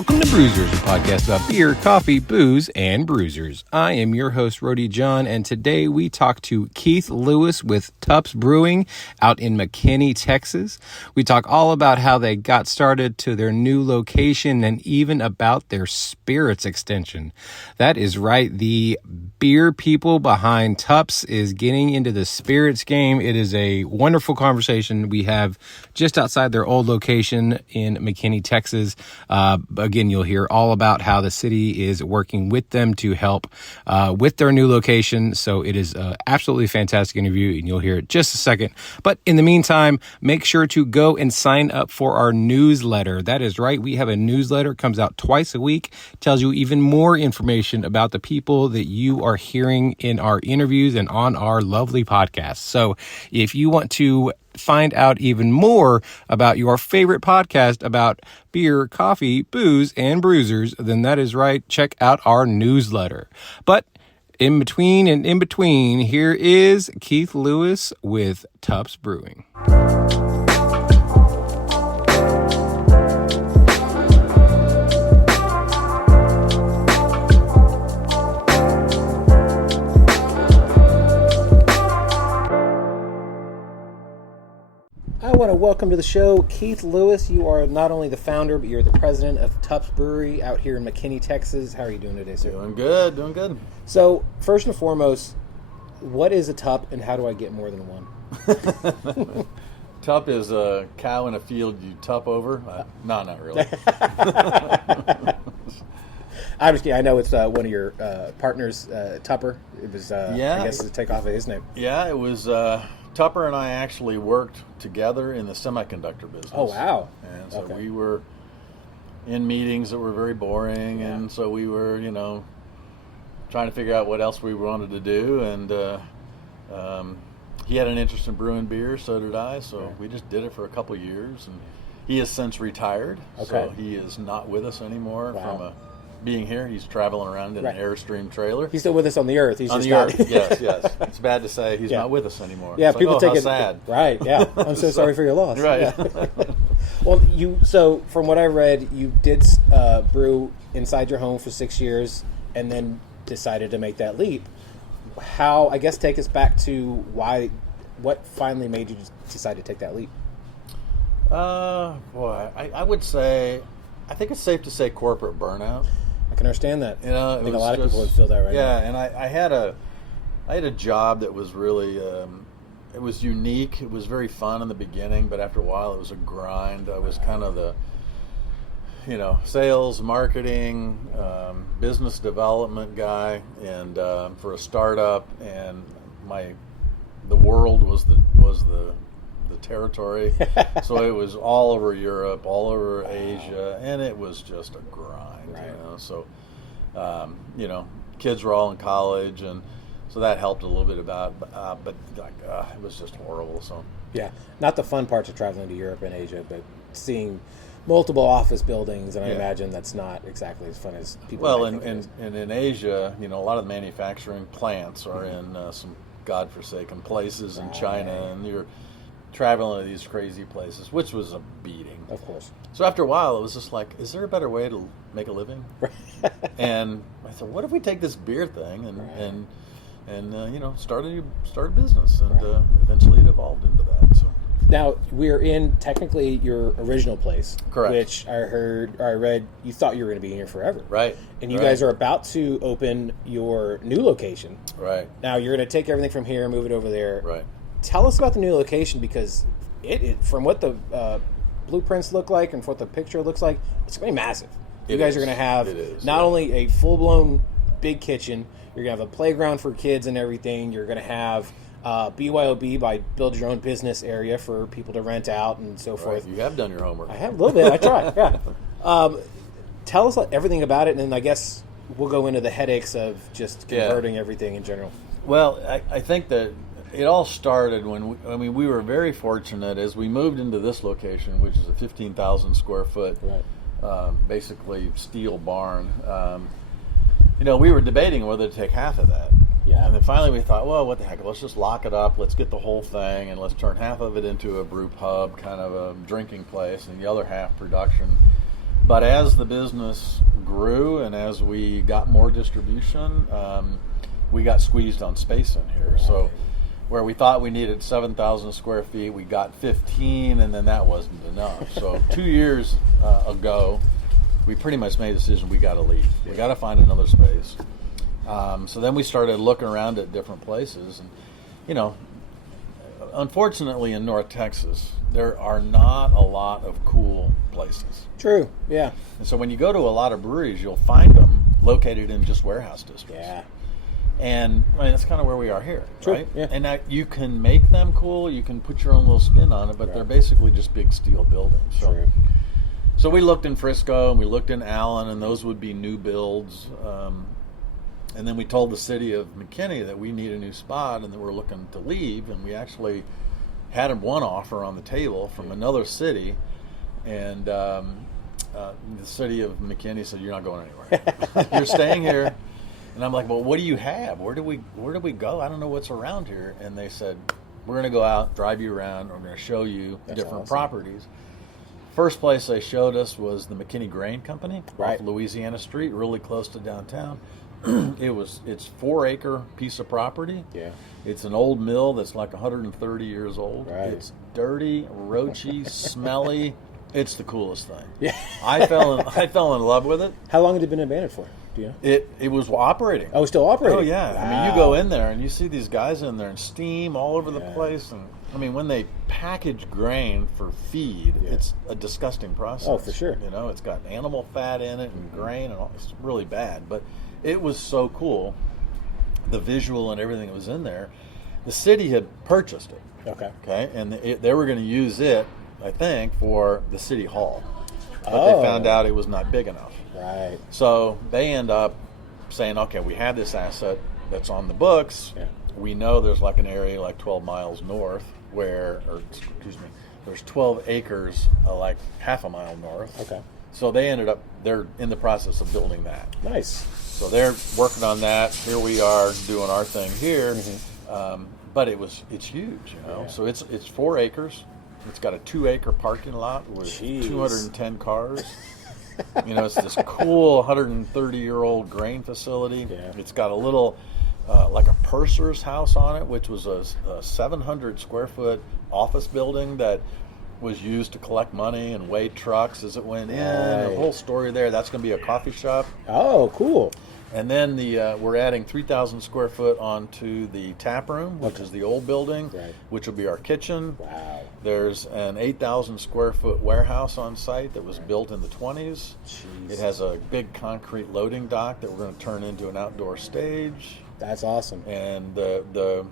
Welcome to Brewsers, a podcast about beer, coffee, booze, and bruisers. I am your host, Rody John, and today we talk to Keith Lewis with Tupps Brewing out in McKinney, Texas. We talk all about how they got started to their new location and even about their spirits extension. That is right, the beer people behind Tupps is getting into the spirits game. It is a wonderful conversation we have just outside their old location in McKinney, Texas. Again, you'll hear all about how the city is working with them to help with their new location. So it is an absolutely fantastic interview, and you'll hear it just a second. But in the meantime, make sure to go and sign up for our newsletter. That is right. We have a newsletter. It comes out twice a week. Tells you even more information about the people that you are hearing in our interviews and on our lovely podcast. So if you want to find out even more about your favorite podcast about beer, coffee, booze, and bruisers, then that is right. Check out our newsletter. But in between, here is Keith Lewis with Tupps Brewing. I want to welcome to the show Keith Lewis. You are not only the founder, but you're the president of Tupps Brewery out here in McKinney, Texas. How are you doing today, sir? Doing good. So, first and foremost, what is a tup and how do I get more than one? Tup is a cow in a field you tup over. No, not really. I'm just kidding. I know it's one of your partners, Tupper. It was, I guess, to take off of his name. Yeah, it was... Tupper and I actually worked together in the semiconductor business. Oh, wow. And so we were in meetings that were very boring, Yeah. and so we were, trying to figure out what else we wanted to do, and he had an interest in brewing beer, so did I, so we just did it for a couple of years, and he has since retired, so he is not with us anymore from being here. He's traveling around in an Airstream trailer. He's still with us on the earth. He's on just the not... earth, yes. It's bad to say he's not with us anymore. Yeah, it's people like, take it sad. Right, yeah. I'm so sorry for your loss. Right. Yeah. Well, so from what I read, you did brew inside your home for 6 years and then decided to make that leap. I guess take us back to what finally made you decide to take that leap? I would say, I think it's safe to say corporate burnout. I can understand that. I think a lot of people would feel that right now. Yeah, and I had a job that was really, it was unique. It was very fun in the beginning, but after a while it was a grind. I was kind of the, sales, marketing, business development guy, and for a startup, and the world was the territory. So it was all over Europe, all over Asia, and it was just a grind. Right. So kids were all in college, and so that helped a little bit but it was just horrible. So not the fun parts of traveling to Europe and Asia, but seeing multiple office buildings, and I imagine that's not exactly as fun as people. Well, and in Asia, a lot of the manufacturing plants are in some godforsaken places in China, and you're traveling to these crazy places, which was a beating. Of course. So after a while, it was just like, is there a better way to make a living? And I said, what if we take this beer thing and start a business, and eventually it evolved into that. So now we're in technically your original place, correct? Which I read you thought you were going to be in here forever, right? And you guys are about to open your new location, right? Now you're going to take everything from here and move it over there, right? Tell us about the new location, because it from what the blueprints look like and from what the picture looks like, it's going to be massive. You guys are going to have not only a full-blown big kitchen, you're going to have a playground for kids and everything. You're going to have BYOB, by Build Your Own Business area, for people to rent out and so forth. You have done your homework. I have a little bit. I tried, yeah. Tell us everything about it, and then I guess we'll go into the headaches of just converting everything in general. Well, I think that it all started when we were very fortunate as we moved into this location, which is a 15,000 square foot, basically steel barn. We were debating whether to take half of that. Yeah. And then finally we thought, well, what the heck, let's just lock it up, let's get the whole thing, and let's turn half of it into a brew pub, kind of a drinking place, and the other half production. But as the business grew and as we got more distribution, we got squeezed on space in here. Right. So where we thought we needed 7,000 square feet, we got 15, and then that wasn't enough. So 2 years ago, we pretty much made a decision we got to leave. We got to find another space. So then we started looking around at different places. And, you know, unfortunately in North Texas, there are not a lot of cool places. True, yeah. And so when you go to a lot of breweries, you'll find them located in just warehouse districts. Yeah. And I mean, that's kind of where we are here, True, right? yeah. And you can make them cool, you can put your own little spin on it, but they're basically just big steel buildings. So, True. so we looked in Frisco and we looked in Allen, and those would be new builds. And then we told the city of McKinney that we need a new spot and that we're looking to leave. And we actually had one offer on the table from another city, and the city of McKinney said, "You're not going anywhere. You're staying here." And I'm like, "Well, what do you have? Where do we go? I don't know what's around here." And they said, "We're going to go out, drive you around. We're going to show you different properties." First place they showed us was the McKinney Grain Company, off Louisiana Street, really close to downtown. It's 4-acre piece of property. Yeah. It's an old mill that's like 130 years old. Right. It's dirty, roachy, smelly. It's the coolest thing. Yeah. I fell in love with it. How long had it been abandoned for? Do you know? It was operating. Oh, it's still operating? Oh, yeah. Wow. I mean, you go in there and you see these guys in there and steam all over the place. And I mean, when they package grain for feed, it's a disgusting process. Oh, for sure. You know, it's got animal fat in it and grain, and all. It's really bad. But it was so cool, the visual and everything that was in there. The city had purchased it. Okay, and they were going to use it, I think, for the city hall. But they found out it was not big enough. Right. So they end up saying, okay, we have this asset that's on the books. Yeah. We know there's like an area like 12 miles north there's 12 acres like half a mile north. Okay. So they're in the process of building that. Nice. So they're working on that. Here we are doing our thing here. Mm-hmm. But it's huge, you know. Yeah. So it's 4 acres. It's got a 2-acre parking lot with 210 cars. You know, it's this cool 130-year-old grain facility. Yeah. It's got a little, like a purser's house on it, which was a 700-square-foot office building that was used to collect money and weigh trucks as it went in. The whole story there. That's going to be a coffee shop. Oh, cool. And then we're adding 3,000 square foot onto the tap room, which is the old building, which will be our kitchen. Wow. There's an 8,000 square foot warehouse on site that was built in the 20s. Jeez. It has a big concrete loading dock that we're going to turn into an outdoor stage. That's awesome. And the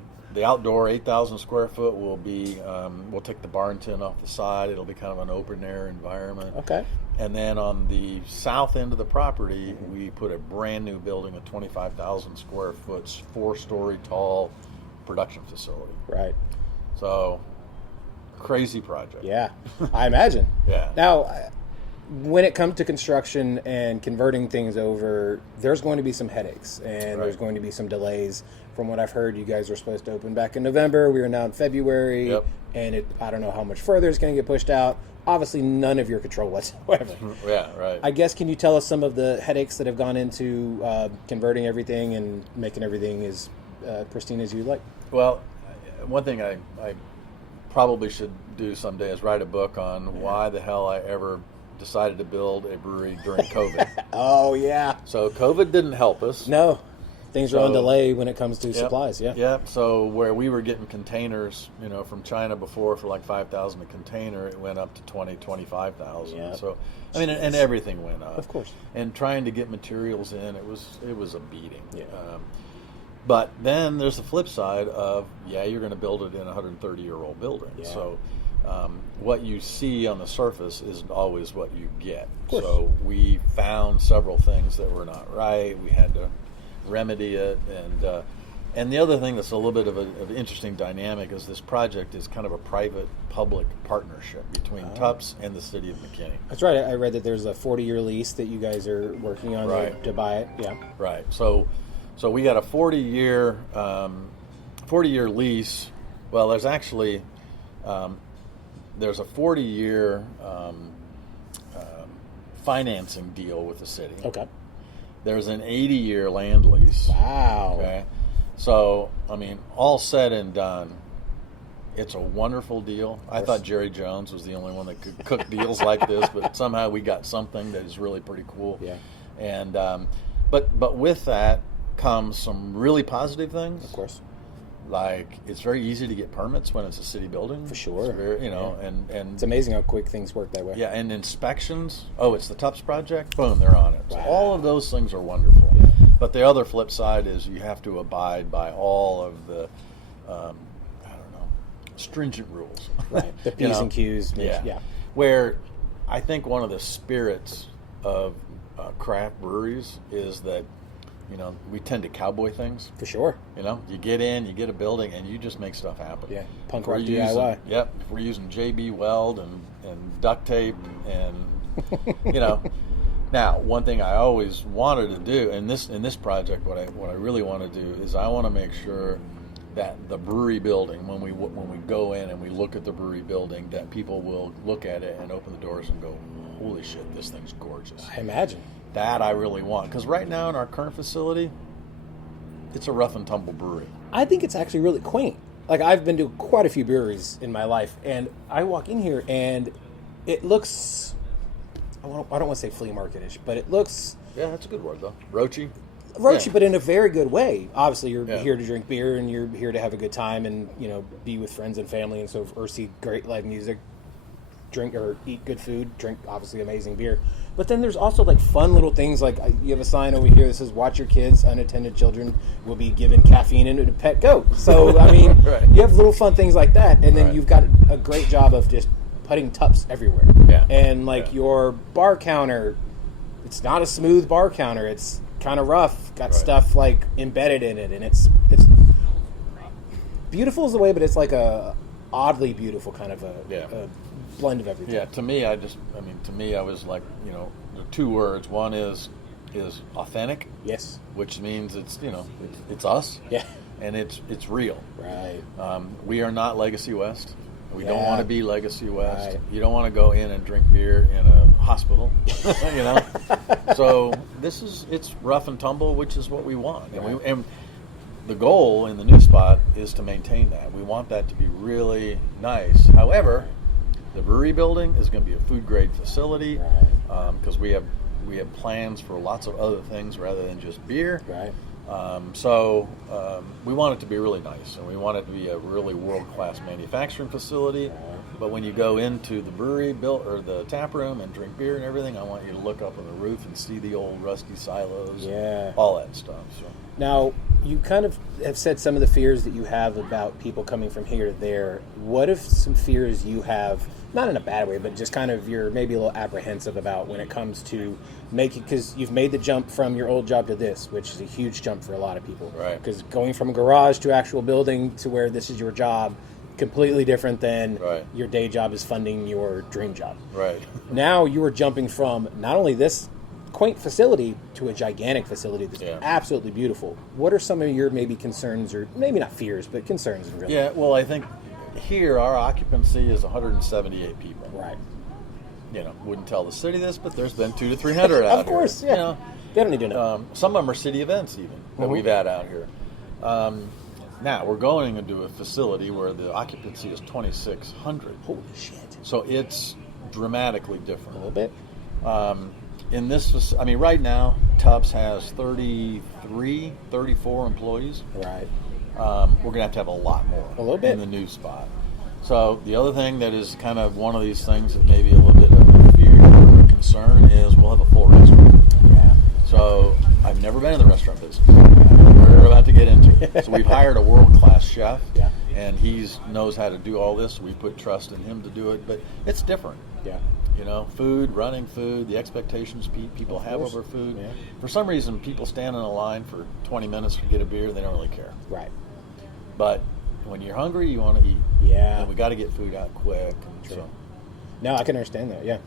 outdoor 8,000 square foot will be, we'll take the barn tin off the side. It'll be kind of an open air environment. Okay. And then on the south end of the property, we put a brand new building, a 25,000 square foot, 4-story tall production facility. Right. So, crazy project. Yeah, I imagine. Yeah. Now, when it comes to construction and converting things over, there's going to be some headaches and there's going to be some delays. From what I've heard, you guys were supposed to open back in November. We are now in February. Yep. And I don't know how much further it's going to get pushed out. Obviously, none of your control whatsoever. Yeah, right. I guess, can you tell us some of the headaches that have gone into converting everything and making everything as pristine as you like? Well, one thing I probably should do someday is write a book on why the hell I ever decided to build a brewery during COVID. Oh, yeah. So COVID didn't help us. No. Things are on delay when it comes to supplies, yeah. Yep. So where we were getting containers, you know, from China before for like 5,000 a container, it went up to 25,000. Yep. So I mean, and everything went up. Of course. And trying to get materials in, it was a beating. Yeah. But then there's the flip side of you're going to build it in a 130-year-old building. Yeah. So what you see on the surface isn't always what you get. So we found several things that were not right. We had to remedy it, and the other thing that's a little bit of an interesting dynamic is this project is kind of a private-public partnership between Tupps and the city of McKinney. That's right. I read that there's a 40-year lease that you guys are working on to buy it. Yeah. Right. So we got a 40-year lease. Well, there's actually there's a 40-year financing deal with the city. Okay. There's an 80-year land lease. Wow. Okay. So, I mean, all said and done, it's a wonderful deal. I thought Jerry Jones was the only one that could cook deals like this, but somehow we got something that is really pretty cool. Yeah. And but with that comes some really positive things. Of course. Like, it's very easy to get permits when it's a city building. For sure. It's very, and it's amazing how quick things work that way. Yeah, and inspections. Oh, it's the Tupps project. Boom, they're on it. Wow. So all of those things are wonderful. Yeah. But the other flip side is you have to abide by all of the, stringent rules. Right. The P's and Q's. Yeah. Where I think one of the spirits of craft breweries is that, we tend to cowboy things. For sure. You get in, you get a building, and you just make stuff happen. Yeah. Punk rock DIY. Yep. If we're using JB Weld and duct tape and, Now, one thing I always wanted to do, in this project, what I really want to do is I want to make sure that the brewery building, when we go in and we look at the brewery building, that people will look at it and open the doors and go, holy shit, this thing's gorgeous. I imagine. That I really want. Because right now in our current facility, it's a rough and tumble brewery. I think it's actually really quaint. Like, I've been to quite a few breweries in my life, and I walk in here and it looks, I don't want to say flea market-ish, but it looks... Yeah, that's a good word, though. Roachy, yeah. But in a very good way. Obviously, you're here to drink beer, and you're here to have a good time and, be with friends and family and so or see great live music, drink or eat good food, drink, obviously, amazing beer. But then there's also, like, fun little things, like you have a sign over here that says, watch your kids, unattended children will be given caffeine and a pet goat. So, I mean, right. You have little fun things like that, and then Right. you've got a great job of just putting Tupps everywhere. Yeah. And, like, your bar counter, it's not a smooth bar counter. It's kind of rough, got Right. stuff, like, embedded in it, and it's beautiful is the way, but it's like a oddly beautiful kind of a blend of everything. Yeah, to me, I was like, the two words. One is authentic. Yes. Which means it's us. Yeah. And it's real. Right. We are not Legacy West. We don't Yeah. want to be Legacy West. Right. You don't want to go in and drink beer in a hospital. So it's rough and tumble, which is what we want. Right. And the goal in the new spot is to maintain that. We want that to be really nice. However, the brewery building is going to be a food grade facility because we have plans for lots of other things rather than just beer. Right. So we want it to be really nice, and we want it to be a really world-class manufacturing facility. But when you go into the brewery or the tap room and drink beer and everything, I want you to look up on the roof and see the old rusty silos, all that stuff. So. Now, you kind of have said some of the fears that you have about people coming from here to there. What if some fears you have, not in a bad way, but just kind of you're maybe a little apprehensive about when it comes to making, because you've made the jump from your old job to this, which is a huge jump for a lot of people. Right. Because going from a garage to actual building to where this is your job, completely different than your day job is funding your dream job. Right. Now you are jumping from not only this quaint facility to a gigantic facility that's absolutely beautiful. What are some of your maybe concerns, or maybe not fears, but concerns? Really? Yeah, well, I think here our occupancy is 178 people. Right. Wouldn't tell the city this, but there's been 200 to 300 out Of course, here. yeah. They don't need to know. Some of them are city events even that we've had out here. Now, we're going into a facility where the occupancy is 2,600. Holy shit. So it's dramatically different. A little bit. In this, right now, Tupps has 33, 34 employees. Right. We're going to have a lot more A little bit. in the new spot. So the other thing that is kind of one of these things that maybe a little bit of a fear or concern is we'll have a full restaurant. Yeah. So I've never been in the restaurant business. We're about to get into it. So we've hired a world-class chef, and he knows how to do all this. We put trust in him to do it, but it's different. Yeah. Food, running food, the expectations people have over food. Yeah. For some reason, people stand in a line for 20 minutes to get a beer. They don't really care. Right. But when you're hungry, you want to eat. Yeah. And we got to get food out quick. True. No, I can understand that, yeah.